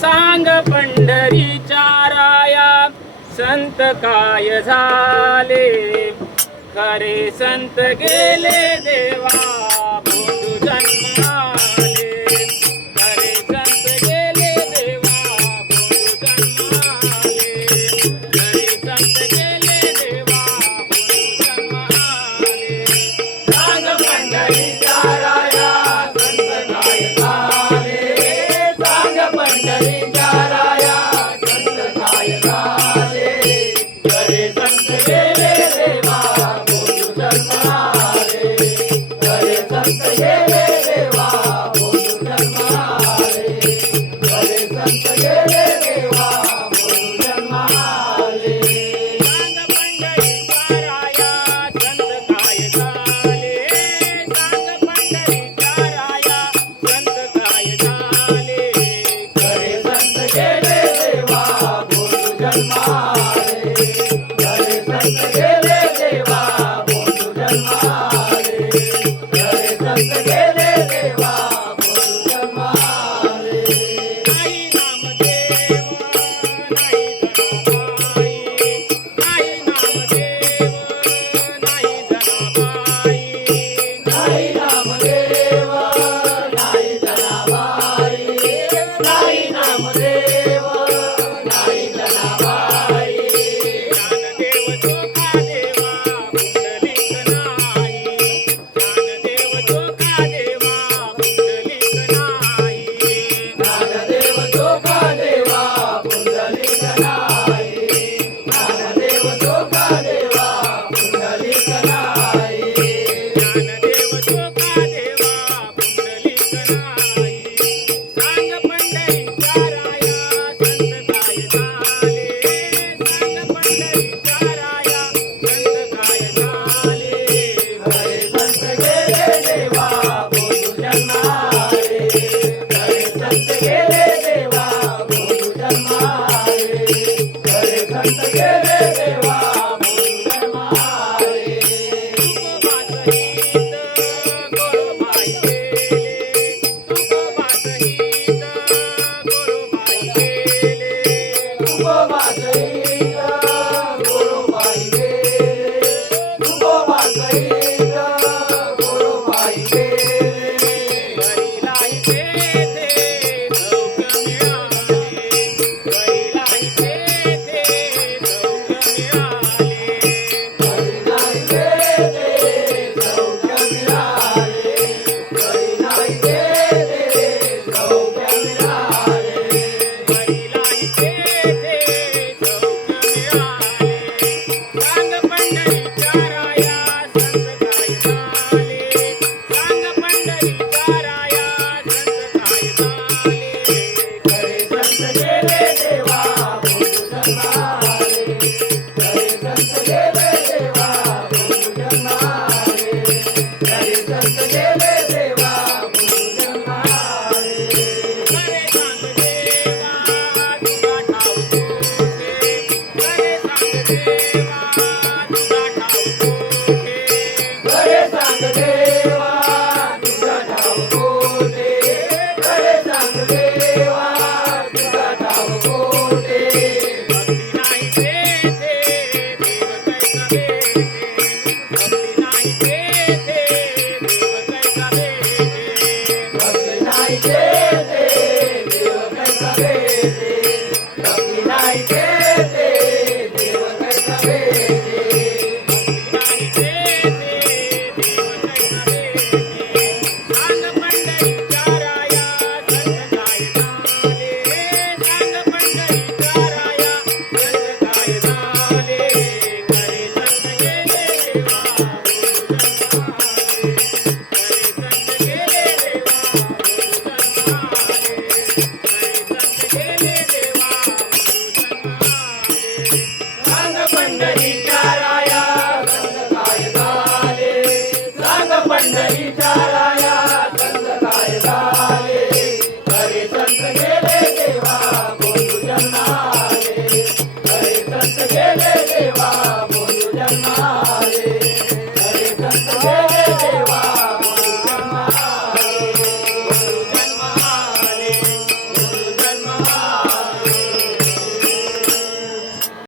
सांग पंढरीच्या राया संत काय झाले खरे संत गेले देवा बोधू जन्माले खरे संत गेले देवा बोधू जन्माले खरे संत गेले देवा बोधू जन्माले सांग पंढरीच्या राया संत काय झाले सांग पंढरीच्या राया संत काय झाले खरे संत गेले देवा बोधू जन्माले खरे संत गेले देवा बोधू जन्माले खरे संत गेले देवा बोधू जन्माले सांग पंढरीच्या राया संत काय झाले सांग पंढरीच्या राया संत काय झाले खरे संत गेले देवा बोधू जन्माले खरे संत गेले देवा बोधू जन्माले खरे संत गेले देवा बोधू जन्माले नाही नामदेव नाही जनाबाई नाही नामदेव नाही जनाबाई नाही नामदेव नाही जनाबाई नाही नामदेव नाही जनाबाई ज्ञानदेव चोखा देवा पुंडलिक नाही ज्ञानदेव चोखा देवा पुंडलिक नाही ज्ञानदेव चोखा देवा पुंडलिक नाही ज्ञानदेव चोखा देवा पुंडलिक नाही ज्ञानदेव चोखा देवा पुंडलिक नाही सांग पंढरीच्या देवा